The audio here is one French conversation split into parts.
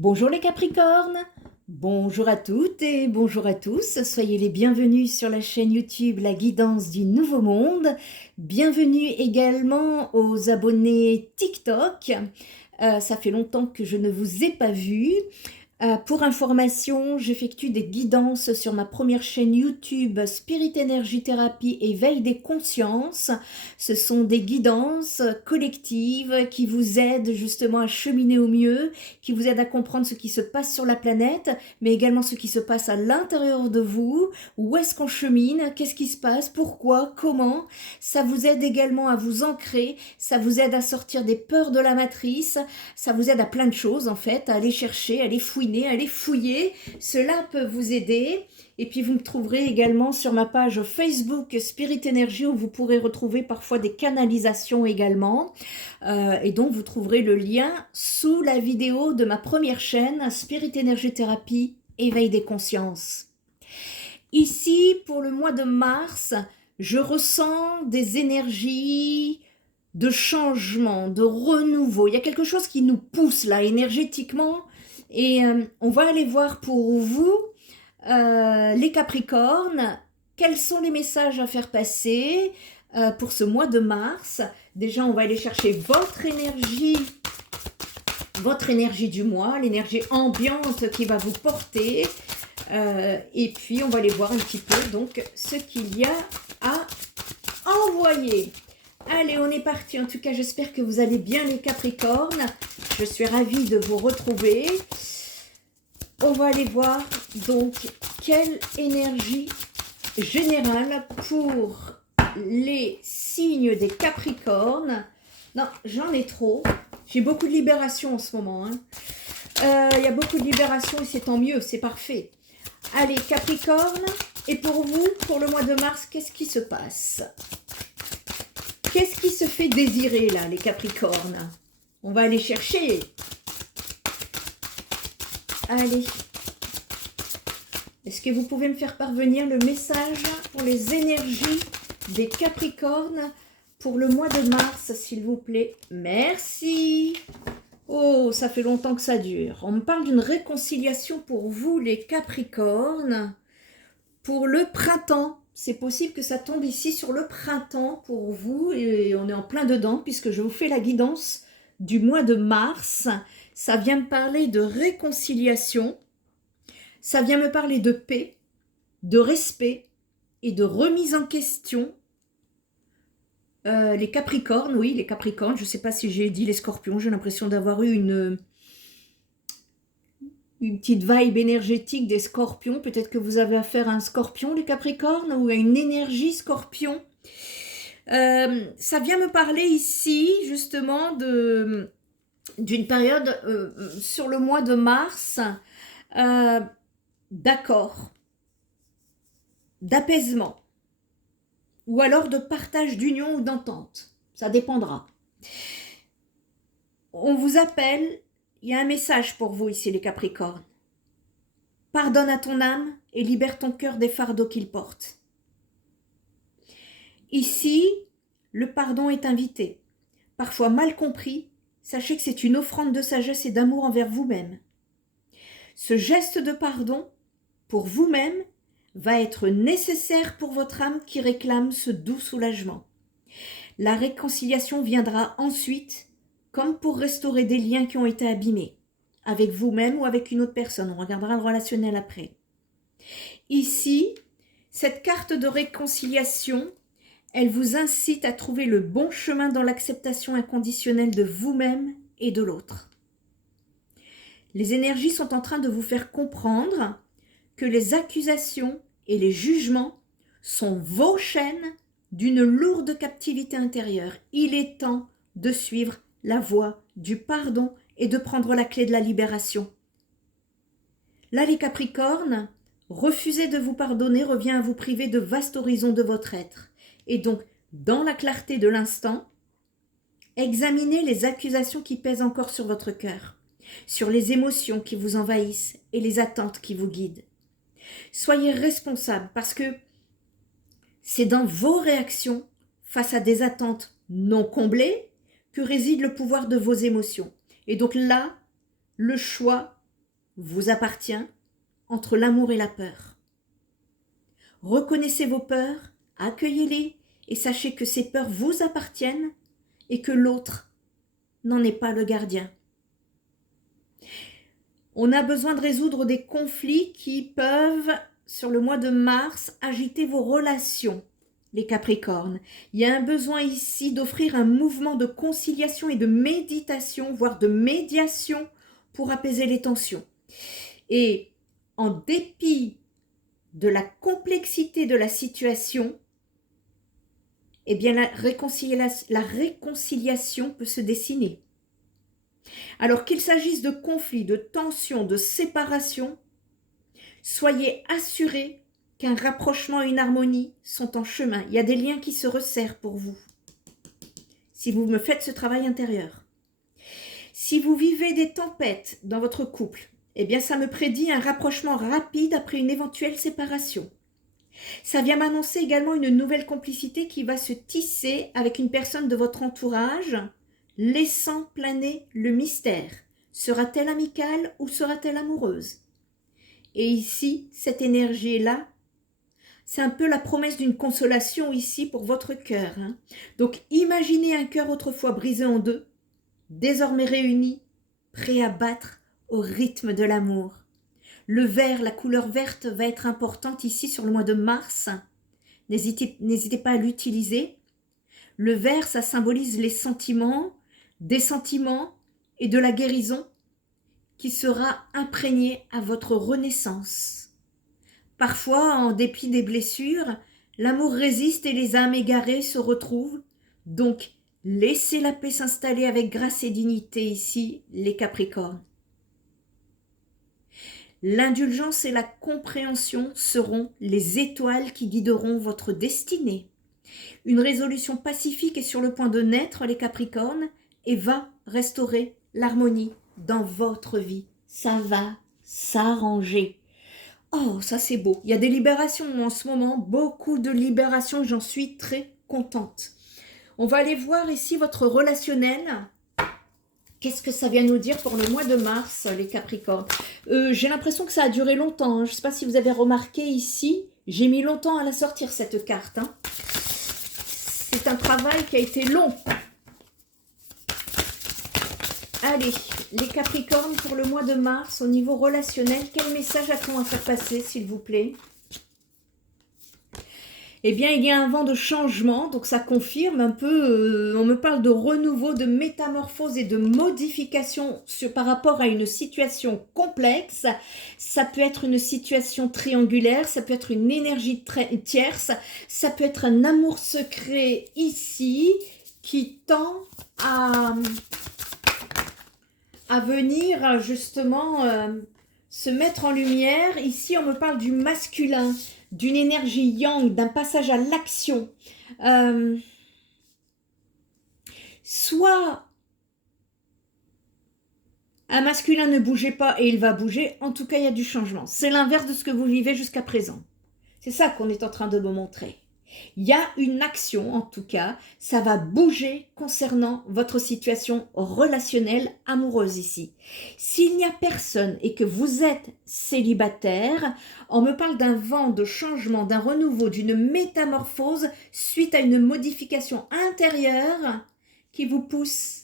Bonjour les Capricornes, bonjour à toutes et bonjour à tous, soyez les bienvenus sur la chaîne YouTube La Guidance du Nouveau Monde, bienvenue également aux abonnés TikTok, ça fait longtemps que je ne vous ai pas vu. Pour information, j'effectue des guidances sur ma première chaîne YouTube Spirit Energy Thérapie Éveil des consciences. Ce sont des guidances collectives qui vous aident justement à cheminer au mieux, qui vous aident à comprendre ce qui se passe sur la planète, mais également ce qui se passe à l'intérieur de vous. Où est-ce qu'on chemine? Qu'est-ce qui se passe? Pourquoi? Comment? Ça vous aide également à vous ancrer, ça vous aide à sortir des peurs de la matrice, ça vous aide à plein de choses en fait, à aller chercher, à aller fouiner, allez fouiller, cela peut vous aider. Et puis vous me trouverez également sur ma page Facebook Spirit Energy où vous pourrez retrouver parfois des canalisations également. Et donc vous trouverez le lien sous la vidéo de ma première chaîne Spirit Energy Thérapie Éveil des consciences. Ici, pour le mois de mars, je ressens des énergies de changement, de renouveau. Il y a quelque chose qui nous pousse là énergétiquement. Et on va aller voir pour vous, les Capricornes, quels sont les messages à faire passer pour ce mois de mars. Déjà, on va aller chercher votre énergie du mois, l'énergie ambiante qui va vous porter. Et puis, on va aller voir un petit peu donc ce qu'il y a à envoyer. Allez, on est parti. En tout cas, j'espère que vous allez bien les Capricornes. Je suis ravie de vous retrouver. On va aller voir donc quelle énergie générale pour les signes des Capricornes. Non, j'en ai trop. J'ai beaucoup de libération en ce moment. Il y a beaucoup de libération et c'est tant mieux, c'est parfait. Allez, Capricorne. Et pour vous, pour le mois de mars, qu'est-ce qui se passe ? Qu'est-ce qui se fait désirer là, les Capricornes? On va aller chercher. Allez. Est-ce que vous pouvez me faire parvenir le message pour les énergies des Capricornes pour le mois de mars, s'il vous plaît? Merci. Oh, ça fait longtemps que ça dure. On me parle d'une réconciliation pour vous, les Capricornes, pour le printemps. C'est possible que ça tombe ici sur le printemps pour vous et on est en plein dedans puisque je vous fais la guidance du mois de mars. Ça vient me parler de réconciliation, ça vient me parler de paix, de respect et de remise en question. Les Capricornes, oui, les Capricornes, je ne sais pas si j'ai dit les Scorpions, j'ai l'impression d'avoir eu une petite vibe énergétique des Scorpions. Peut-être que vous avez affaire à un Scorpion, les Capricornes, ou à une énergie Scorpion. Ça vient me parler ici, justement, d'une période sur le mois de mars, d'accord, d'apaisement, ou alors de partage d'union ou d'entente. Ça dépendra. On vous appelle. Il y a un message pour vous ici, les Capricornes. Pardonne à ton âme et libère ton cœur des fardeaux qu'il porte. Ici, le pardon est invité. Parfois mal compris, sachez que c'est une offrande de sagesse et d'amour envers vous-même. Ce geste de pardon, pour vous-même, va être nécessaire pour votre âme qui réclame ce doux soulagement. La réconciliation viendra ensuite, comme pour restaurer des liens qui ont été abîmés, avec vous-même ou avec une autre personne. On regardera le relationnel après. Ici, cette carte de réconciliation, elle vous incite à trouver le bon chemin dans l'acceptation inconditionnelle de vous-même et de l'autre. Les énergies sont en train de vous faire comprendre que les accusations et les jugements sont vos chaînes d'une lourde captivité intérieure. Il est temps de suivre la voie du pardon et de prendre la clé de la libération. Là, les Capricornes, refuser de vous pardonner revient à vous priver de vastes horizons de votre être. Et donc, dans la clarté de l'instant, examinez les accusations qui pèsent encore sur votre cœur, sur les émotions qui vous envahissent et les attentes qui vous guident. Soyez responsables parce que c'est dans vos réactions face à des attentes non comblées que réside le pouvoir de vos émotions. Et donc là, le choix vous appartient entre l'amour et la peur. Reconnaissez vos peurs, accueillez-les et sachez que ces peurs vous appartiennent et que l'autre n'en est pas le gardien. On a besoin de résoudre des conflits qui peuvent, sur le mois de mars, agiter vos relations, les Capricornes. Il y a un besoin ici d'offrir un mouvement de conciliation et de méditation, voire de médiation pour apaiser les tensions. Et en dépit de la complexité de la situation, eh bien la réconciliation peut se dessiner. Alors qu'il s'agisse de conflits, de tensions, de séparation, soyez assurés qu'un rapprochement et une harmonie sont en chemin. Il y a des liens qui se resserrent pour vous, si vous me faites ce travail intérieur. Si vous vivez des tempêtes dans votre couple, eh bien ça me prédit un rapprochement rapide après une éventuelle séparation. Ça vient m'annoncer également une nouvelle complicité qui va se tisser avec une personne de votre entourage, laissant planer le mystère. Sera-t-elle amicale ou sera-t-elle amoureuse? Et ici, cette énergie-là, c'est un peu la promesse d'une consolation ici pour votre cœur. Donc imaginez un cœur autrefois brisé en deux, désormais réuni, prêt à battre au rythme de l'amour. Le vert, la couleur verte va être importante ici sur le mois de mars. N'hésitez pas à l'utiliser. Le vert, ça symbolise les sentiments, des sentiments et de la guérison qui sera imprégnée à votre renaissance. Parfois, en dépit des blessures, l'amour résiste et les âmes égarées se retrouvent. Donc, laissez la paix s'installer avec grâce et dignité ici, les Capricornes. L'indulgence et la compréhension seront les étoiles qui guideront votre destinée. Une résolution pacifique est sur le point de naître, les Capricornes, et va restaurer l'harmonie dans votre vie. Ça va s'arranger. Oh, ça c'est beau. Il y a des libérations en ce moment, beaucoup de libérations, j'en suis très contente. On va aller voir ici votre relationnel. Qu'est-ce que ça vient nous dire pour le mois de mars, les Capricornes? J'ai l'impression que ça a duré longtemps. Je ne sais pas si vous avez remarqué ici, j'ai mis longtemps à la sortir cette carte. C'est un travail qui a été long. Allez, les Capricornes pour le mois de mars, au niveau relationnel, quel message a-t-on à faire passer, s'il vous plaît? Eh bien, il y a un vent de changement, donc ça confirme un peu, on me parle de renouveau, de métamorphose et de modification par rapport à une situation complexe. Ça peut être une situation triangulaire, ça peut être une énergie tierce, ça peut être un amour secret ici qui tend à venir justement se mettre en lumière. Ici, on me parle du masculin, d'une énergie yang, d'un passage à l'action. Soit un masculin ne bougeait pas et il va bouger, en tout cas, il y a du changement. C'est l'inverse de ce que vous vivez jusqu'à présent. C'est ça qu'on est en train de me montrer. Il y a une action, en tout cas, ça va bouger concernant votre situation relationnelle amoureuse ici. S'il n'y a personne et que vous êtes célibataire, on me parle d'un vent de changement, d'un renouveau, d'une métamorphose suite à une modification intérieure qui vous pousse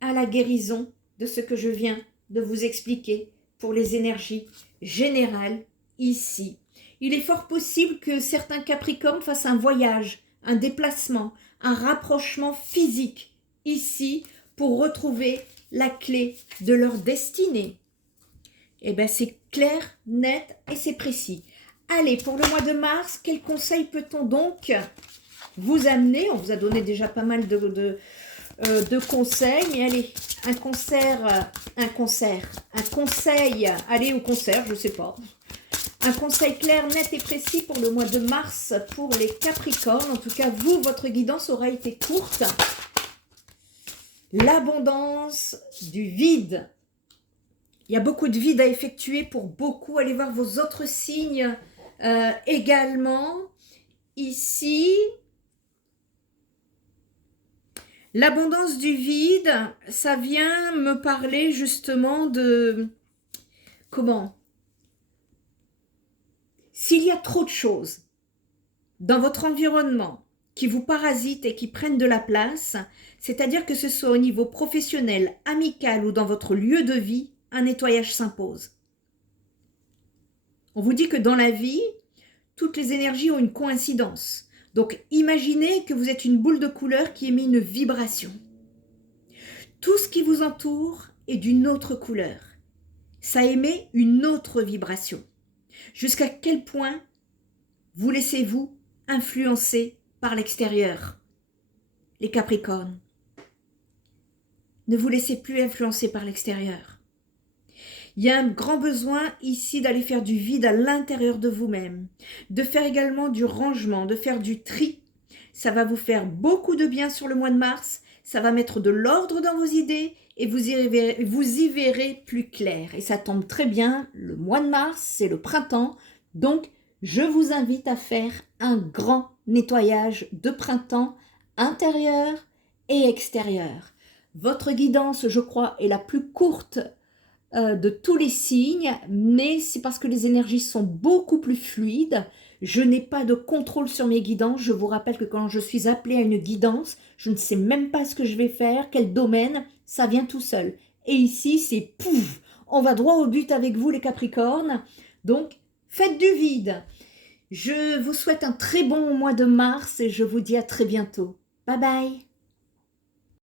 à la guérison de ce que je viens de vous expliquer pour les énergies générales ici. Il est fort possible que certains Capricornes fassent un voyage, un déplacement, un rapprochement physique ici pour retrouver la clé de leur destinée. Eh bien, c'est clair, net et c'est précis. Allez, pour le mois de mars, quels conseils peut-on donc vous amener? On vous a donné déjà pas mal de conseils, mais allez, un conseil, allez au concert, je sais pas. Un conseil clair, net et précis pour le mois de mars pour les Capricornes. En tout cas, vous, votre guidance aura été courte. L'abondance du vide. Il y a beaucoup de vide à effectuer pour beaucoup. Allez voir vos autres signes également. Ici, l'abondance du vide, ça vient me parler justement de Comment? S'il y a trop de choses dans votre environnement qui vous parasitent et qui prennent de la place, c'est-à-dire que ce soit au niveau professionnel, amical ou dans votre lieu de vie, un nettoyage s'impose. On vous dit que dans la vie, toutes les énergies ont une coïncidence. Donc imaginez que vous êtes une boule de couleur qui émet une vibration. Tout ce qui vous entoure est d'une autre couleur. Ça émet une autre vibration. Jusqu'à quel point vous laissez-vous influencer par l'extérieur? Les Capricornes, ne vous laissez plus influencer par l'extérieur. Il y a un grand besoin ici d'aller faire du vide à l'intérieur de vous-même, de faire également du rangement, de faire du tri. Ça va vous faire beaucoup de bien sur le mois de mars, ça va mettre de l'ordre dans vos idées et vous y verrez plus clair. Et ça tombe très bien, le mois de mars, c'est le printemps, donc je vous invite à faire un grand nettoyage de printemps intérieur et extérieur. Votre guidance, je crois, est la plus courte de tous les signes, mais c'est parce que les énergies sont beaucoup plus fluides. Je n'ai pas de contrôle sur mes guidances. Je vous rappelle que quand je suis appelée à une guidance, je ne sais même pas ce que je vais faire, quel domaine, ça vient tout seul. Et ici, c'est pouf, on va droit au but avec vous les Capricornes. Donc, faites du vide. Je vous souhaite un très bon mois de mars et je vous dis à très bientôt. Bye bye.